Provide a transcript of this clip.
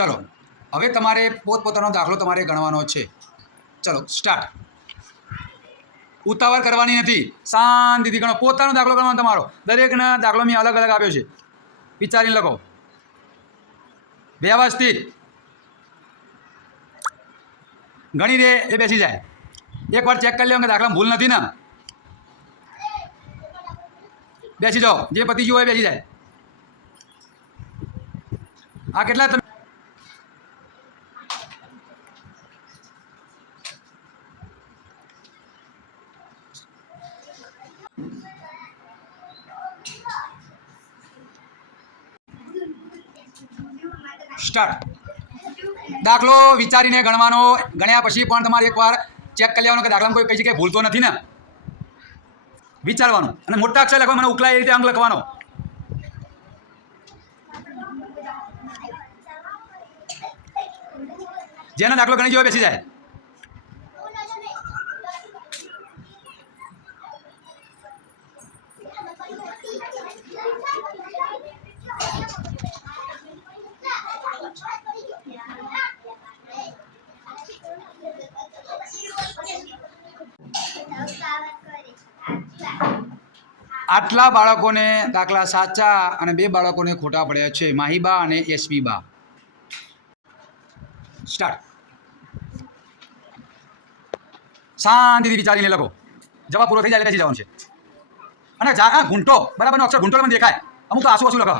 ચલો, હવે તમારે પોતપોતાનો દાખલો તમારે ગણવાનો છે. ચલો સ્ટાર્ટ ઉતાવળ કરવાની નથી. શાંતિથી ગણો. પોતાનો દાખલો ગણવાનો તમારો. દરેકના દાખલો મેં અલગ અલગ આપ્યો છે. વિચારીને લખો. વ્યવસ્થિત. ગણી રે એ બેસી જાય. એકવાર ચેક કરી લેવાનું કે દાખલામાં ભૂલ નથી ને. બેસી જાઓ. જે પતિ હોય બેસી જાય. આ કેટલા તમે સ્ટાર્ટ. દાખલો વિચારીને ગણવાનો, ગણ્યા પછી પણ તમારે એકવાર ચેક કરી લેવાનું કે દાખલામાં કોઈ કઈ જગ્યાએ ભૂલતો નથી ને. વિચારવાનું. અને મોટા અક્ષર લખવા મને ઉકલાય એ રીતે અંક લખવાનો. જેનો દાખલો ગણી જોવા બેસી જાય. આટલા બાળકોને દાખલા સાચા અને બે બાળકોને ખોટા પડ્યા છે, માહીબા અને એસબી બા સ્ટાર્ટ શાંતિથી વિચારીને લખો. જવાબ પૂરો થઈ જાય પછી જવાનું છે. અને જા ઘૂંટો બરાબરનો અક્ષર ઘૂંટો પણ દેખાય. અમુક આંસુ આંસુ લખો